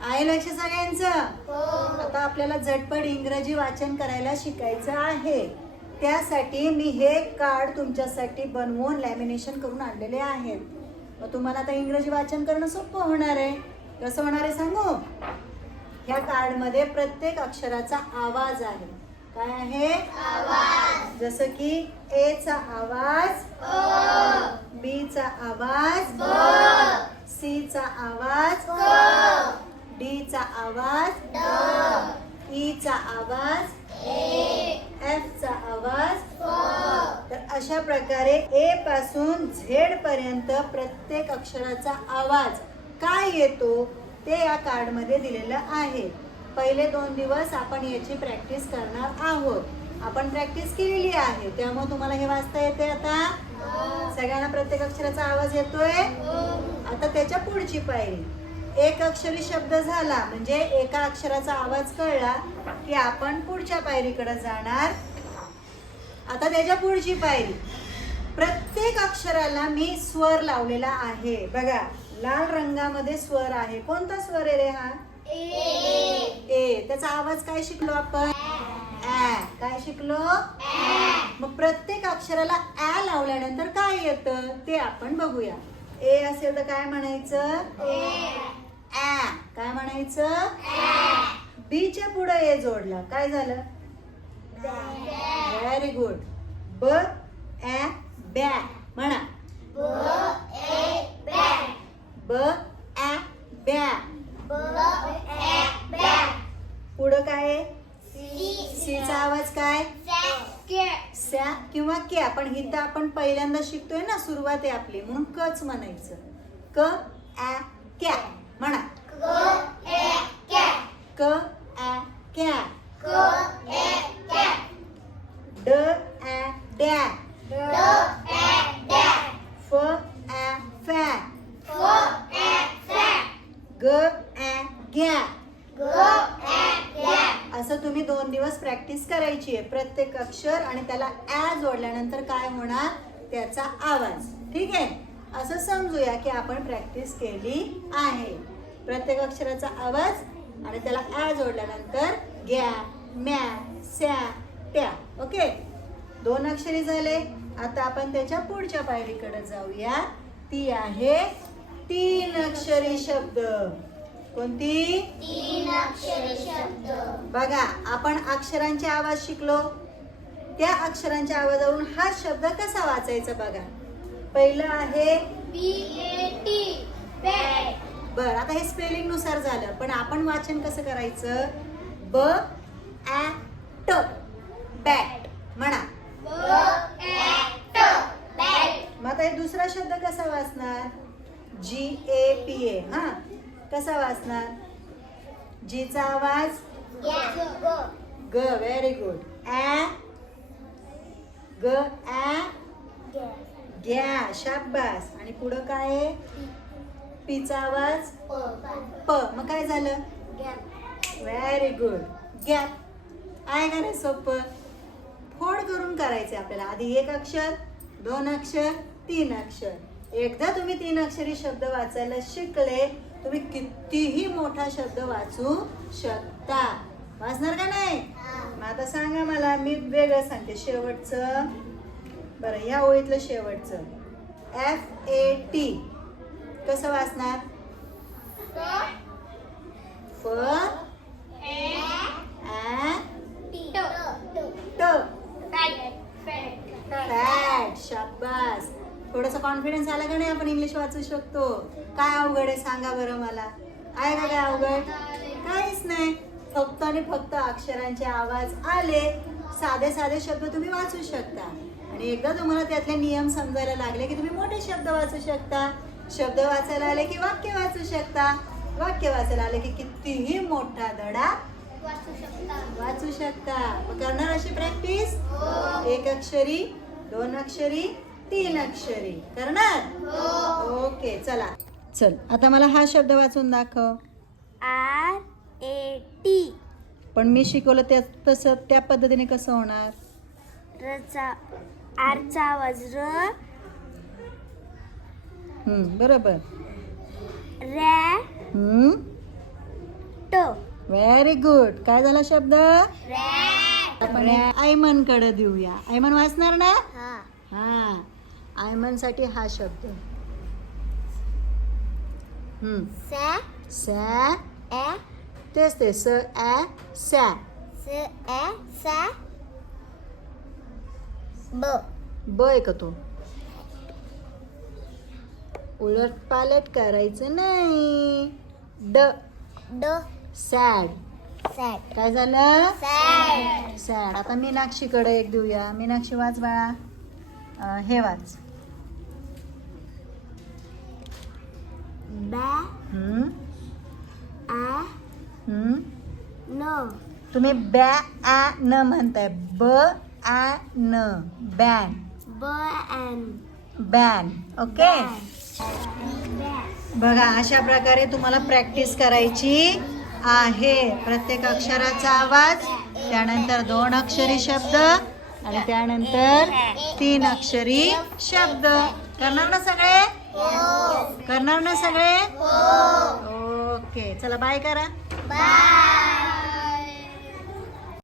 आहे लक्ष सगळ्यांचं? आता आपल्याला झटपट इंग्रजी वाचन करायला शिकायचं आहे. त्यासाठी मी हे कार्ड तुमच्यासाठी बनवून लॅमिनेशन करून आणलेले आहेत. मग तुम्हाला आता इंग्रजी वाचन करणं सोपं होणार आहे. कसं होणार आहे सांगू? ह्या कार्डमध्ये प्रत्येक अक्षराचा आवाज आहे. काय आहे? आवाज. जसं की ए चा आवाज अ, बी चा आवाज ब, सी चा आवाज क, डी चा आवाज ड, ई चा आवाज ए, एफ चा आवाज फ. तर अशा प्रकारे ए पासून झेड पर्यंत प्रत्येक अक्षराचा आवाज काय येतो ते या कार्ड मध्ये दिलेलं आहे. पहिले 2 दिवस आपण याची प्रॅक्टिस करणार आहोत. आपण प्रॅक्टिस केलेली आहे, त्यामुळे तुम्हाला हे वाचता येते. आता सगळ्यांना प्रत्येक अक्षराचा आवाज येतोय. आता त्याच्या पुढची पायरी, एक अक्षरी शब्द झाला म्हणजे एका अक्षराचा आवाज कळला की आपण पुढच्या पायरीकडे जाणार. आता त्याच्या पुढची पायरी, प्रत्येक अक्षराला मी स्वर लावलेला आहे. बघा लाल रंगामध्ये स्वर आहे. कोणता स्वर आहे रे हा? ए. त्याचा आवाज काय शिकलो आपण? ऍ. काय शिकलो? मग प्रत्येक अक्षराला ऍ लावल्यानंतर काय येतं ते आपण बघूया. ए असेल तर काय म्हणायचं? ऍ. काय म्हणायचं? बी च्या पुढे ए जोडला काय झालं? Very good. ब ऍ बॅ म्हणा. ब ऍ बॅ. पुढं काय आहे? सी चा आवाज काय? स्या किंवा के. आपण इथं आपण पहिल्यांदा शिकतोय ना, सुरुवात आहे आपली म्हणून कच म्हणायचं. क ऍ क्या म्हणा. क ऍ क्या. ड ऍ डॅ. फ ऍ फॅ. ग ऍ ग्या. असं तुम्ही 2 दिवस प्रॅक्टिस करायची आहे. प्रत्येक अक्षर आणि त्याला ऍ जोडल्यानंतर काय होणार त्याचा आवाज. ठीक आहे, असं समजूया की आपण प्रॅक्टिस केली आहे. प्रत्येक अक्षराचा आवाज आणि त्याला ऍ जोडल्यानंतर ग्या म्या स्या त्या. ओके, 2 अक्षरी झाले. आता आपण त्याच्या पुढच्या पायरीकडे जाऊया. ती आहे 3 अक्षरी शब्द. कोणती? 3 अक्षरी शब्द. बघा आपण अक्षरांचे आवाज शिकलो. त्या अक्षरांच्या आवाजावरून हा शब्द कसा वाचायचा बघा. पहिलं आहे BAT बॅट. बर. आता हे स्पेलिंग नुसार झालं, पण आपण वाचन कसं करायचं? ब ऍ ट बॅट म्हणा. बॅट. मग आता हे दुसरा शब्द कसा वाचणार? GAPA. हा, कसा वाचणार? जी चा आवाज ग. Very good. ऍ ग ऍ ग्या. शाबास. आणि पुढं काय आहे? पी चा आवाज प. मग काय झालं? Very good. गॅप. आहे का रे सोपं? फोड करून करायचे आपल्याला. आधी 1 अक्षर, 2 अक्षर, 3 अक्षर. एकदा तुम्ही 3 अक्षरी शब्द वाचायला शिकले, तुम्ही कितीही मोठा शब्द वाचू शकता. वाचणार का नाही? मग आता सांगा मला, मी वेगळं सांगते. शेवटचं बरं, या ओळीतलं शेवटचं FAT कसं वाचणार? फ ऍ ट. फॅट. शाबास. थोडंसं कॉन्फिडन्स आला का नाही? आपण इंग्लिश वाचू शकतो. काय अवघड आहे सांगा बरं मला? आहे का काय अवघड? काहीच नाही. फक्त आणि फक्त अक्षरांचे आवाज आले, साधे साधे शब्द तुम्ही वाचू शकता. आणि एकदा तुम्हाला त्यातले नियम समजायला लागले की तुम्ही मोठे शब्द वाचू शकता. शब्द वाचायला आले की वाक्य वाचू शकता. वाक्य वाचायला आले की कितीही मोठा धडा वाचू शकता. मग करणार अशी प्रॅक्टिस? 1 अक्षरी, 2 अक्षरी, 3 अक्षरी करणार? ओके, चला. चल आता मला हा शब्द वाचून दाखव. RAT. पण मी शिकवलं त्या तसं त्या पद्धतीने कसं होणार? रचा आरचा आवाज र. बरोबर. रॅ. Rat very good. काय झाला शब्द? रॅट आपण आयमन कडे देऊया. आयमन वाचणार ना? हा हा, आयमन साठी हा शब्द. सॅ सॅ, ए तेच ते स ॲ सॅ. स ए सॅ ब ब आहे का तो? उलट पालट करायचं नाही. ड, ड सॅड. सॅड काय झालं? Sad sad. आता मीनाक्षीकडे एक देऊया. मीनाक्षी वाच बाळा. हे वाच. बॅ हम्म, आ हम्म. न तुम्ही बॅ ॲ न म्हणताय. ब ॲ न. बॅन. ब एन बॅन. ओके. बघा, अशा प्रकारे तुम्हाला प्रॅक्टिस करायची आहे. प्रत्येक अक्षराचा आवाज, त्यानंतर 2 अक्षरी शब्द आणि त्यानंतर 3 अक्षरी शब्द. करणार ना सगळे? करणार ना सगळे? ओके, चला बाय करा. बाय